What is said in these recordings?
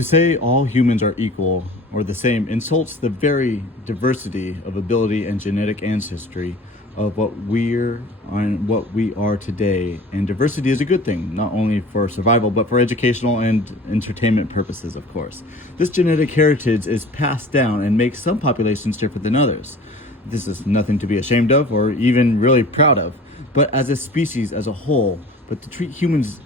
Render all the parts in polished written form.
To say all humans are equal or the same insults the very diversity of ability and genetic ancestry of what we are today. And diversity is a good thing, not only for survival, but for educational and entertainment purposes, of course. This genetic heritage is passed down and makes some populations different than others. This is nothing to be ashamed of or even really proud of, but as a species as a whole, but to treat humans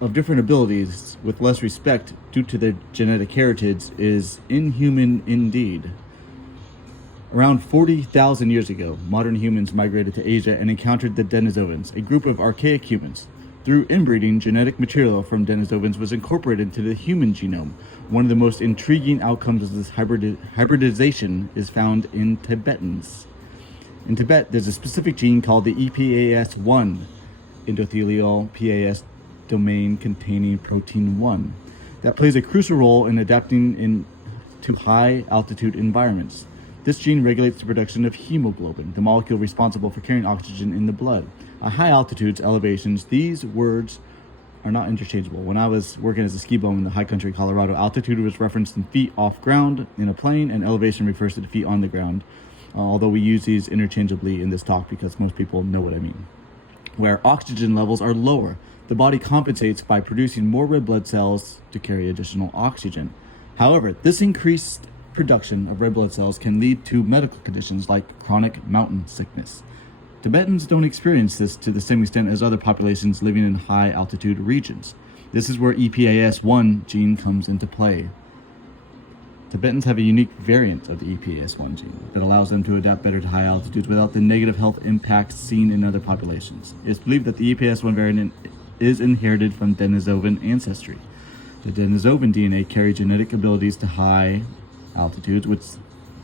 of different abilities with less respect due to their genetic heritage is inhuman indeed. Around 40,000 years ago, modern humans migrated to Asia and encountered the Denisovans, a group of archaic humans. Through inbreeding, genetic material from Denisovans was incorporated into the human genome. One of the most intriguing outcomes of this hybridization is found in Tibetans. In Tibet, there's a specific gene called the EPAS1, endothelial PAS domain containing protein 1, that plays a crucial role in adapting to high altitude environments. This gene regulates the production of hemoglobin, the molecule responsible for carrying oxygen in the blood. At high altitudes, elevations, these words are not interchangeable. When I was working as a ski bum in the high country Colorado, altitude was referenced in feet off ground in a plane, and elevation refers to the feet on the ground, although we use these interchangeably in this talk because most people know what I mean. Where oxygen levels are lower, the body compensates by producing more red blood cells to carry additional oxygen. However, this increased production of red blood cells can lead to medical conditions like chronic mountain sickness. Tibetans don't experience this to the same extent as other populations living in high altitude regions. This is where EPAS1 gene comes into play. Tibetans have a unique variant of the EPAS1 gene that allows them to adapt better to high altitudes without the negative health impacts seen in other populations. It's believed that the EPAS1 variant is inherited from Denisovan ancestry. The Denisovan DNA carry genetic abilities to high altitudes, which,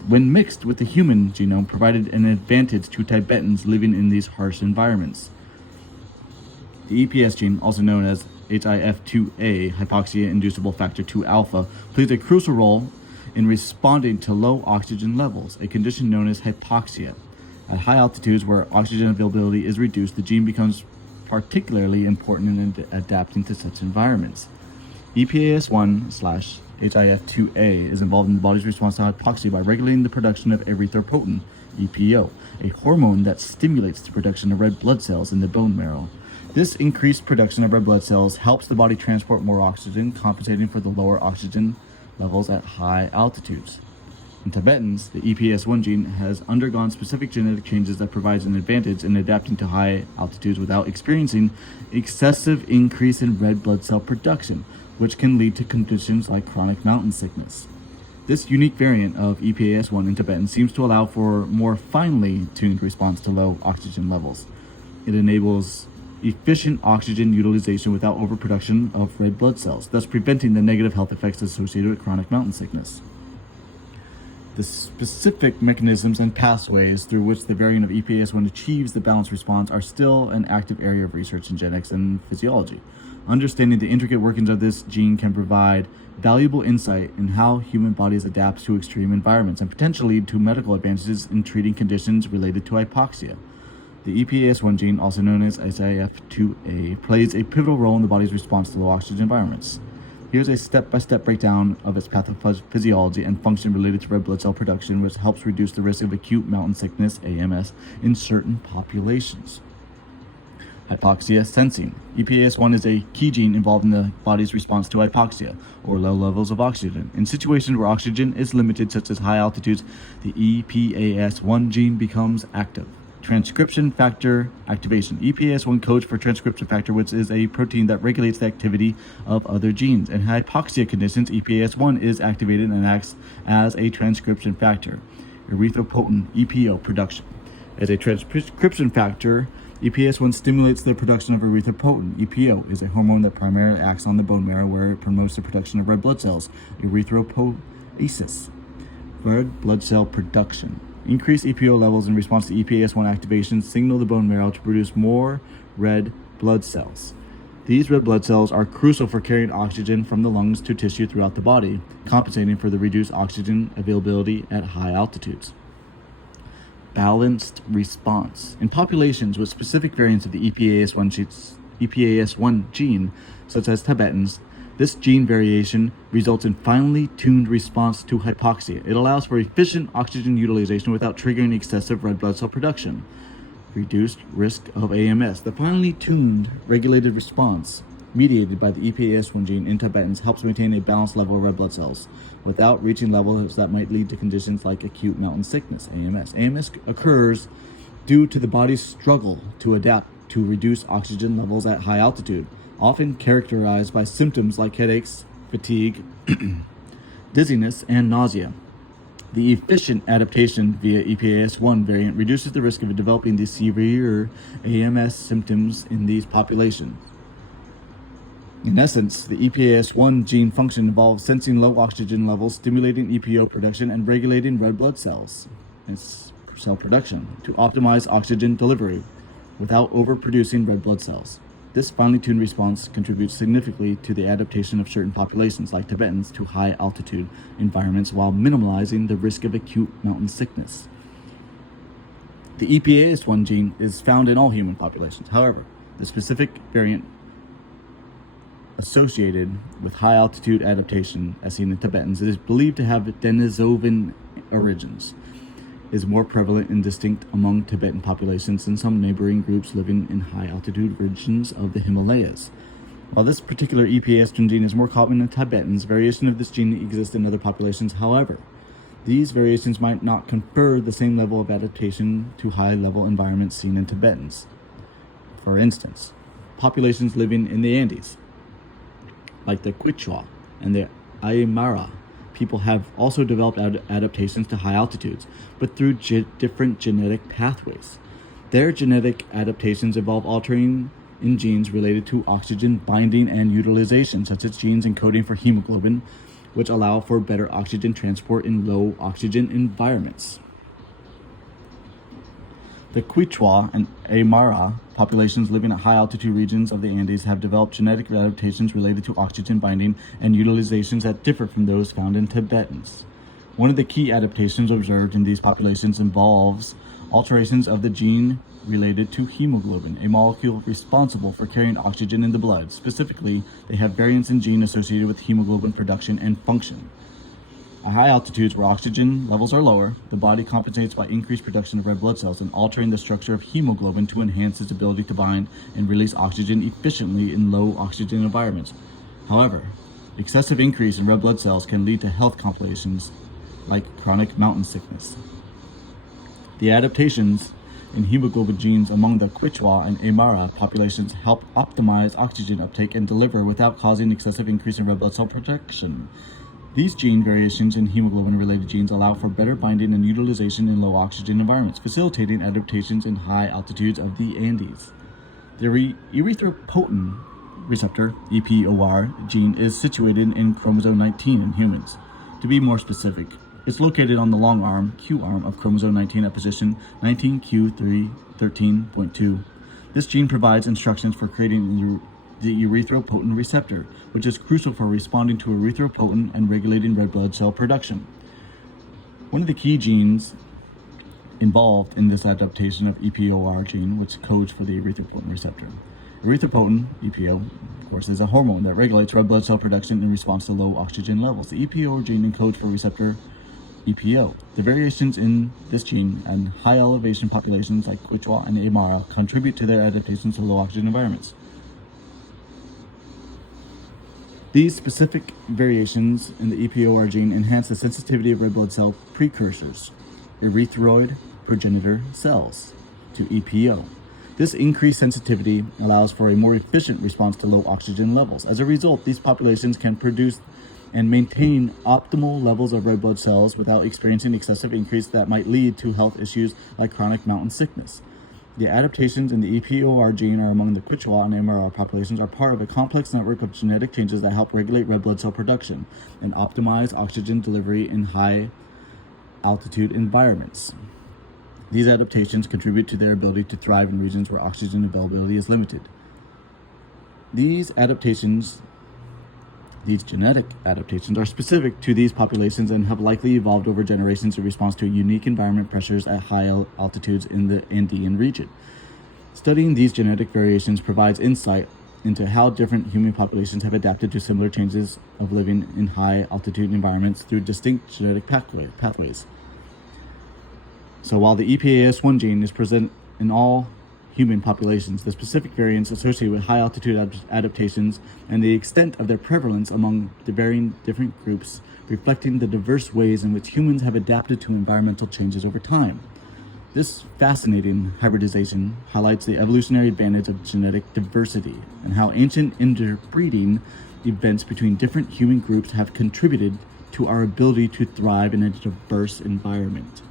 when mixed with the human genome, provided an advantage to Tibetans living in these harsh environments. The EPS gene, also known as HIF2A, hypoxia-inducible factor 2 alpha, plays a crucial role in responding to low oxygen levels, a condition known as hypoxia. At high altitudes where oxygen availability is reduced, the gene becomes particularly important in adapting to such environments. EPAS1/HIF2A is involved in the body's response to hypoxia by regulating the production of erythropoietin, EPO, a hormone that stimulates the production of red blood cells in the bone marrow. This increased production of red blood cells helps the body transport more oxygen, compensating for the lower oxygen levels at high altitudes. In Tibetans, the EPAS1 gene has undergone specific genetic changes that provides an advantage in adapting to high altitudes without experiencing excessive increase in red blood cell production, which can lead to conditions like chronic mountain sickness. This unique variant of EPAS1 in Tibetan seems to allow for more finely tuned response to low oxygen levels. It enables efficient oxygen utilization without overproduction of red blood cells, thus preventing the negative health effects associated with chronic mountain sickness. The specific mechanisms and pathways through which the variant of EPAS1 achieves the balanced response are still an active area of research in genetics and physiology. Understanding the intricate workings of this gene can provide valuable insight in how human bodies adapt to extreme environments and potentially lead to medical advantages in treating conditions related to hypoxia. The EPAS1 gene, also known as HIF2A, plays a pivotal role in the body's response to low oxygen environments. Here's a step-by-step breakdown of its pathophysiology and function related to red blood cell production, which helps reduce the risk of acute mountain sickness, AMS, in certain populations. Hypoxia sensing. EPAS1 is a key gene involved in the body's response to hypoxia, or low levels of oxygen. In situations where oxygen is limited, such as high altitudes, the EPAS1 gene becomes active. Transcription factor activation. EPAS1 codes for transcription factor, which is a protein that regulates the activity of other genes. In hypoxia conditions, EPAS1 is activated and acts as a transcription factor. Erythropoietin, EPO production. As a transcription factor, EPAS1 stimulates the production of erythropoietin. EPO is a hormone that primarily acts on the bone marrow, where it promotes the production of red blood cells. Erythropoiesis, red blood cell production. Increased EPO levels in response to EPAS1 activation signal the bone marrow to produce more red blood cells. These red blood cells are crucial for carrying oxygen from the lungs to tissue throughout the body, compensating for the reduced oxygen availability at high altitudes. Balanced response. In populations with specific variants of the EPAS1 gene, such as Tibetans, This gene variation results in finely tuned response to hypoxia. It allows for efficient oxygen utilization without triggering excessive red blood cell production. Reduced risk of AMS. The finely tuned regulated response mediated by the EPAS1 gene in Tibetans helps maintain a balanced level of red blood cells without reaching levels that might lead to conditions like acute mountain sickness, AMS. AMS occurs due to the body's struggle to adapt to reduce oxygen levels at high altitude, often characterized by symptoms like headaches, fatigue, dizziness, and nausea. The efficient adaptation via EPAS1 variant reduces the risk of developing these severe AMS symptoms in these populations. In essence, the EPAS1 gene function involves sensing low oxygen levels, stimulating EPO production, and regulating red blood cells and cell production to optimize oxygen delivery without overproducing red blood cells. This finely tuned response contributes significantly to the adaptation of certain populations, like Tibetans, to high altitude environments while minimizing the risk of acute mountain sickness. The EPAS1 gene is found in all human populations. However, the specific variant associated with high altitude adaptation, as seen in Tibetans, it is believed to have Denisovan origins, is more prevalent and distinct among Tibetan populations than some neighboring groups living in high altitude regions of the Himalayas. While this particular EPAS1 gene is more common in Tibetans, variation of this gene exists in other populations. However, these variations might not confer the same level of adaptation to high-level environments seen in Tibetans. For instance, populations living in the Andes, like the Quichua and the Aymara, people have also developed adaptations to high altitudes, but through different genetic pathways. Their genetic adaptations involve altering in genes related to oxygen binding and utilization, such as genes encoding for hemoglobin, which allow for better oxygen transport in low oxygen environments. The Quichua and Aymara populations living at high altitude regions of the Andes have developed genetic adaptations related to oxygen binding and utilizations that differ from those found in Tibetans. One of the key adaptations observed in these populations involves alterations of the gene related to hemoglobin, a molecule responsible for carrying oxygen in the blood. Specifically, they have variants in gene associated with hemoglobin production and function. At high altitudes where oxygen levels are lower, the body compensates by increased production of red blood cells and altering the structure of hemoglobin to enhance its ability to bind and release oxygen efficiently in low oxygen environments. However, excessive increase in red blood cells can lead to health complications like chronic mountain sickness. The adaptations in hemoglobin genes among the Quichua and Aymara populations help optimize oxygen uptake and deliver without causing excessive increase in red blood cell production. These gene variations in hemoglobin-related genes allow for better binding and utilization in low oxygen environments, facilitating adaptations in high altitudes of the Andes. The erythropoietin receptor, EPOR, gene is situated in chromosome 19 in humans. To be more specific, it's located on the long arm, Q arm, of chromosome 19 at position 19q13.2. This gene provides instructions for creating the erythropoietin receptor, which is crucial for responding to erythropoietin and regulating red blood cell production. One of the key genes involved in this adaptation of EPOR gene, which codes for the erythropoietin receptor. Erythropoietin, EPO, of course, is a hormone that regulates red blood cell production in response to low oxygen levels. The EPO gene encodes for receptor EPO. The variations in this gene and high elevation populations like Quichua and Aymara contribute to their adaptations to low oxygen environments. These specific variations in the EPOR gene enhance the sensitivity of red blood cell precursors, erythroid progenitor cells, to EPO. This increased sensitivity allows for a more efficient response to low oxygen levels. As a result, these populations can produce and maintain optimal levels of red blood cells without experiencing excessive increase that might lead to health issues like chronic mountain sickness. The adaptations in the EPOR gene are among the Quichua and Aymara populations are part of a complex network of genetic changes that help regulate red blood cell production and optimize oxygen delivery in high altitude environments. These adaptations contribute to their ability to thrive in regions where oxygen availability is limited. These genetic adaptations are specific to these populations and have likely evolved over generations in response to unique environment pressures at high altitudes in the Andean region. Studying these genetic variations provides insight into how different human populations have adapted to similar changes of living in high altitude environments through distinct genetic pathways. So while the EPAS1 gene is present in all human populations, the specific variants associated with high altitude adaptations and the extent of their prevalence among the varying different groups, reflecting the diverse ways in which humans have adapted to environmental changes over time. This fascinating hybridization highlights the evolutionary advantage of genetic diversity and how ancient interbreeding events between different human groups have contributed to our ability to thrive in a diverse environment.